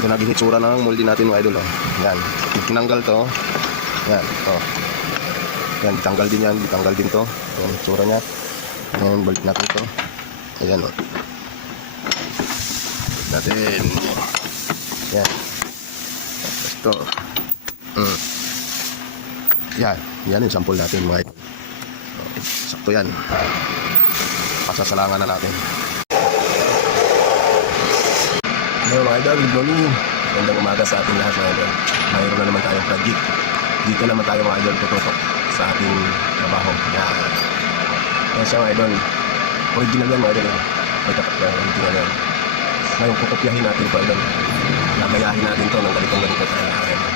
Ito naging itsura ng molde natin mga idol. Yan. Tinanggal to. Yan. Yan. Ditanggal din yan. Ditanggal din to. Yan. Itsura niya. Ngayon balik natin to. Ayan o. Natin. Yan. Ito. Yan. Yan yung sample natin mga idol. Sakto yan. Pasasalangan na natin. Ngayon mga idol, good morning. Magandang umaga sa ating lahat mga idol. Mayroon na naman tayong project. Dito naman tayo mga idol tututok sa ating trabaho. Yan siya mga idol. Original yan mga idol. May tapat na original yan. Ngayon kukopyahin natin mga idol. Nagayahin natin to ng ganitong-ganito tayo mga idol.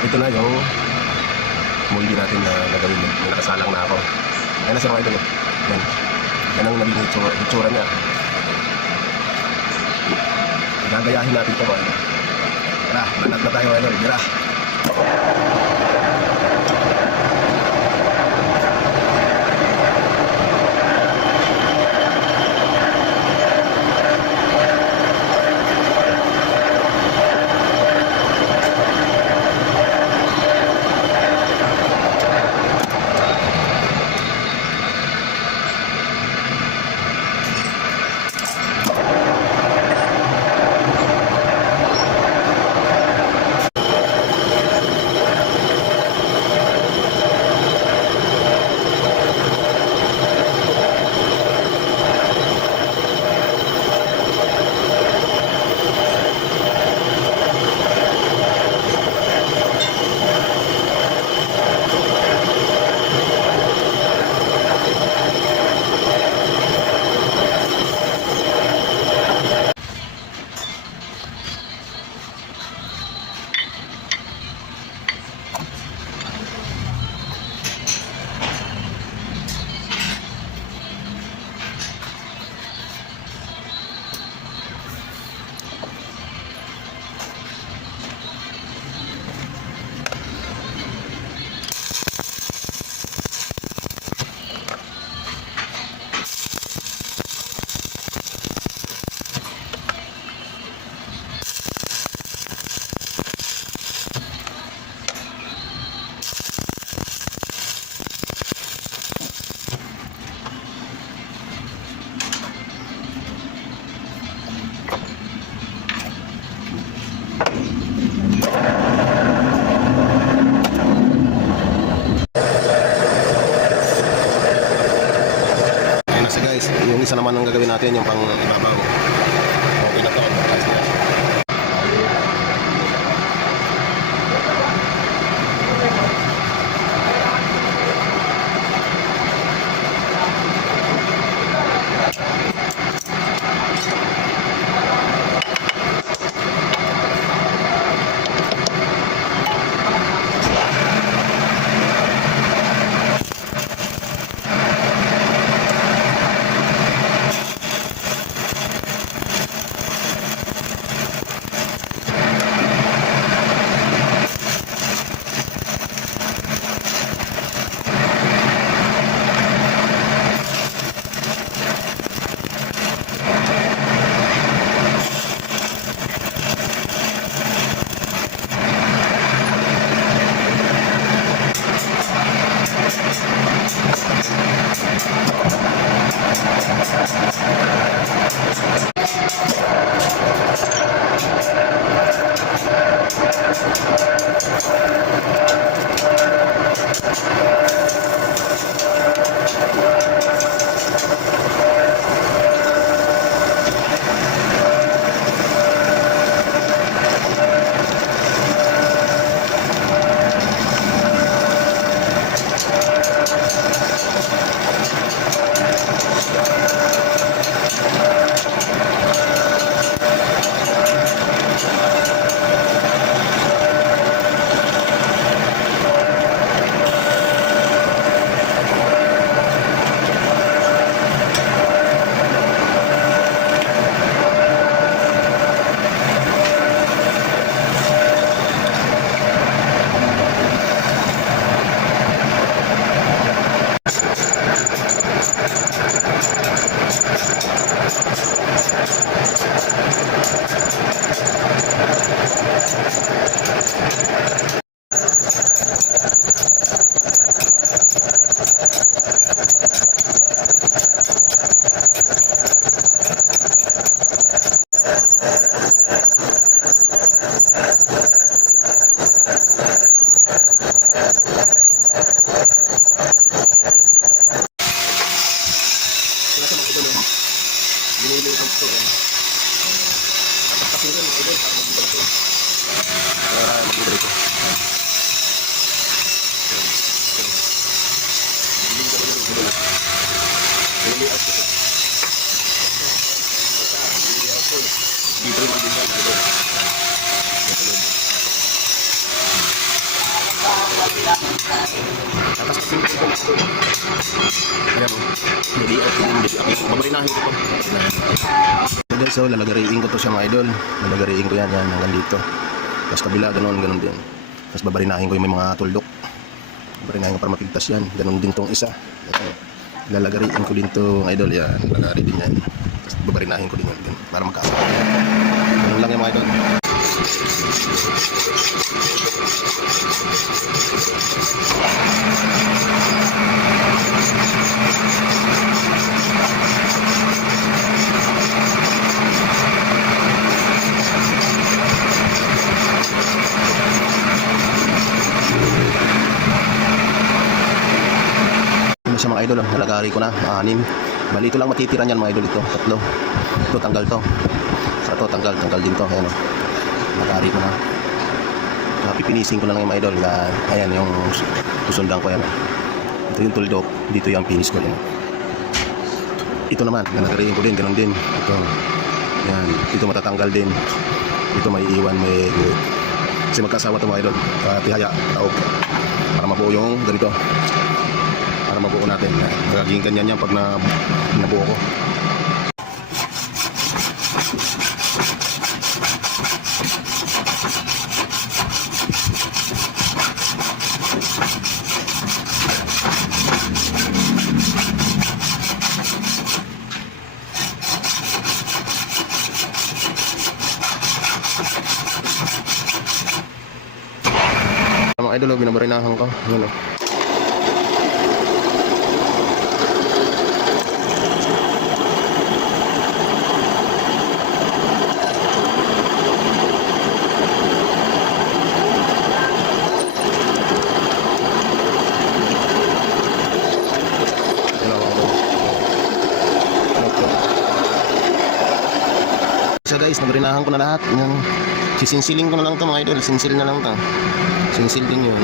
Ito na yung molde natin na gagawin. May nakasalang na ako. Ayan na siya mga idol. Yan. Yan ang naging itsura niya. Gagayahin natin ito mga idol. Tara, banat na tayo mga idol. Tara. Yung isa naman ang gagawin natin, yung pang ibabaw. Okay na to. Kasi rin, ito. Magdito ito. Dito yung magdito ito. Tapos kasi ito. Ayan mo. Hindi ako. Mabarinahin ko ito. Guys, so lalagariin ko to siya mga idol. Lalagariin ko yan hanggang dito. Tapos kabila, ganun din. Tapos babarinahin ko yung may mga tuldok. Babarinahin ko para mapigtas yan. Ganun din tong isa. Ito. Lalagariin ko din to mga idol. Yan, lalagari din yan. Tapos babarinahin ko din yan. Para magkasama. Ganun lang yung mga idol. Sa mga idol, nalagari ko na, 6. Bali ito lang matitira niyan mga idol, ito, 3. Ito tanggal to. Sa to tanggal din to, ayan o. Nalagari ko na. Pipinisin ko lang yung mga idol. Ayan yung susundan ko yan. Ito yung tuldok, dito yung finish ko yan. Ito naman, nalagariin ko din, ganun din. Ito, yan, ito matatanggal din. Ito may iwan, may kasi magkasawa ito mga idol. Tihaya, taog. Para mabuo yung ganito. Para mabuo natin. Magiging ganyan yan pag nabuo ko. Mga idol, binabarinahan ko. Yun o. So guys, nabarinahan ko na lahat. Sisinsilin ko na lang to mga idol. Sinsil na lang to. Sinsil din yun.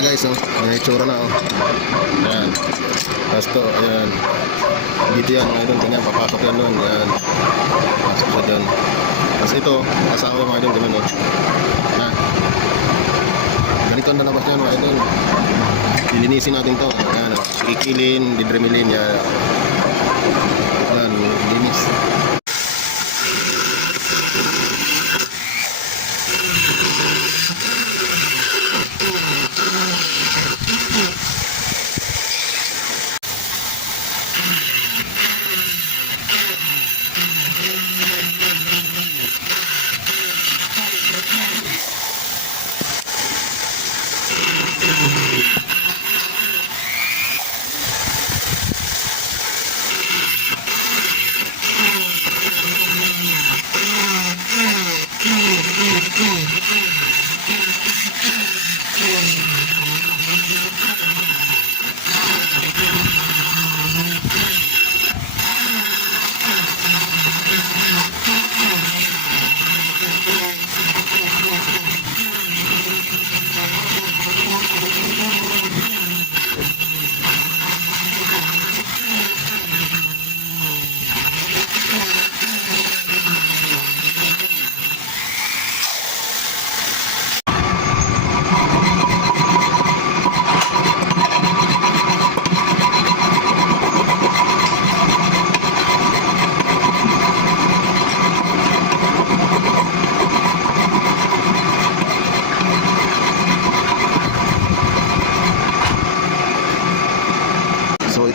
Guys, oh, may itsura na oh. Ayan. Tapos to, ayan. Dito yan, mga idol, ganyan, papasok yan doon. Ayan. Pasok siya doon. Tapos ito, asawa mga idol, ganun oh. Na. Ganito ang lalabas yan mga idol. Lilinisin natin to. Ayan, oh. Kikilin, didremilin, yan. Ayan, linis.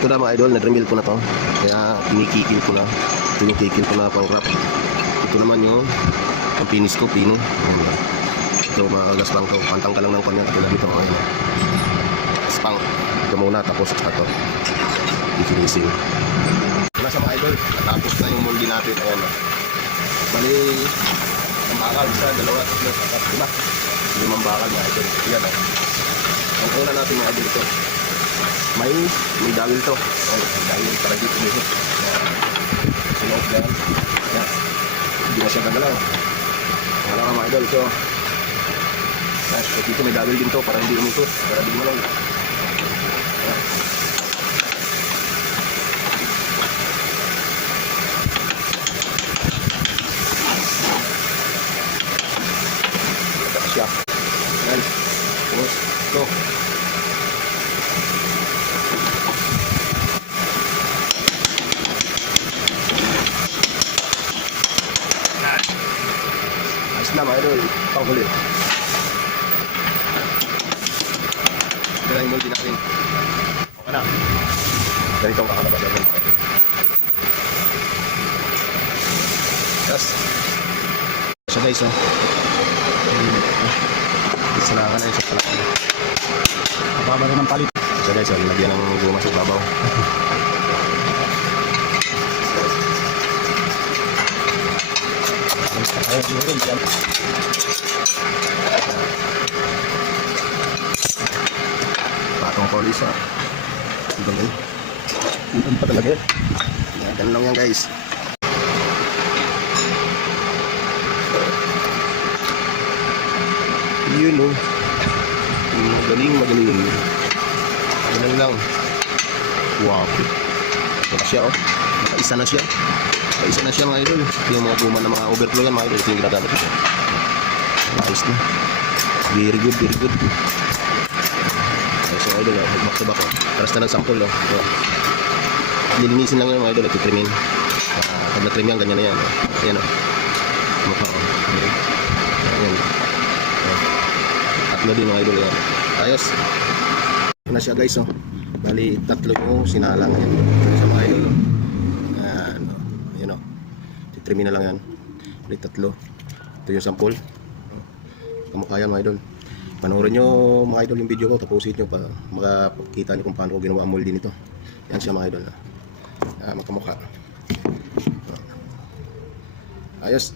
Ito na mga idol, na-dremel ko na to. Kaya kinikikil ko na. Kinikikil ko na pang wrap. Ito naman yung ang pinis ko, pino. Ayan na. Ito mga gaspang to. Pantang ka lang ng kanya. Tulad dito. Ayan na. Gaspang. Ito muna, tapos ito. I-finishing. Ito na sa mga idol. Natapos na yung moldy natin. Ayan na. Bali, ang bakal. Isa, dalawa, tatlo, apat, diba? 5 bakal mga idol. Ayan na. Ang una natin mga idol ito. May dawil to. Oh, may dawil para dito dito. Sinuot yan. Yan. Hindi na siya gagalaw. Wala ka mga idol. So, dito may dawil din to para hindi umikot. Para hindi malaw. Yan. Tapos siya. Yan. Tapos ito. Na mga idol, panghuli. Ito na yung multi natin. Okay na. Ganito ang kakalabas natin. Yes. So guys, isalakan na yung sa palak. Mababa na ng palit. So guys, lagyan ng guma sa babaw. Patong polis ha. Ganun. Ganun pa talaga yan. Ganun lang yan guys. Yun o. Magaling. Ganun lang. Wow. Ito na siya o. Nakaisa na siya. Nakaisa na siya mga idol. Yung mga guma ng mga overflow yan mga idol. Ito yung ginagamit ito. Ayos na. Very good. So idol, back to back. Taras na ng sample. Lilinisin lang yung mga idol at itrimin. Pag na-trim yan, ganyan na yan. Ayan o. Mukha o. Ayan. Tatlo din mga idol yan. Ayos. Ito na siya guys o. Bali, tatlo ko sinalang yan. Ito sa mga idol o. Ayan o. Titrimin na lang yan. Bali, tatlo. Ito yung sample. Kamukha yan mga idol. Panoorin nyo mga idol yung video ko, tapusin nyo para makakita nyo kung paano ko ginawa ang moldy nito. Yan siya mga idol. Magkamukha. Ayos.